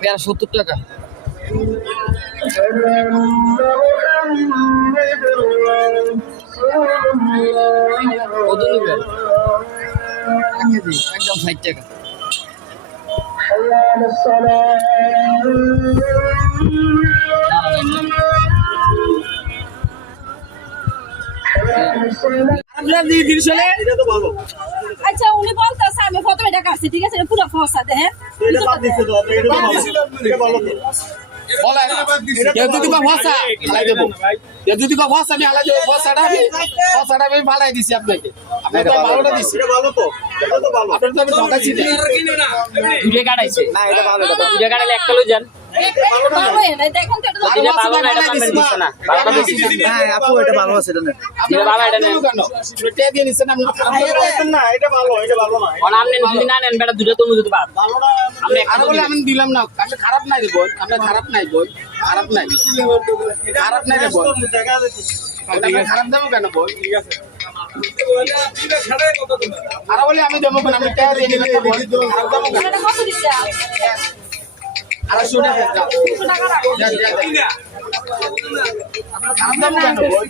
পেয়ারা 70 টাকা। কত নেবেন? 1 কেজি একদম 60 টাকা। আচ্ছা উনি বলতেছে আমি প্রথমে এটা কাটছি, ঠিক আছে পুরো ফসা দেখেন আমি ভাড়াই দিছি আপনাকে। আমি দিলাম না, খারাপ নাই বোন, আপনার খারাপ নাই বোন, খারাপ নাই, খারাপ নাই রে বোন, খারাপ দেবো কেন বোন? ঠিক আছে খারাপ বলে আমি দেবো কেন? আমি টাকা দিয়ে দিলাম বোন, খারাপ দেবো কেন? 250 টাকা। খারাপ দেবো কেন বোন?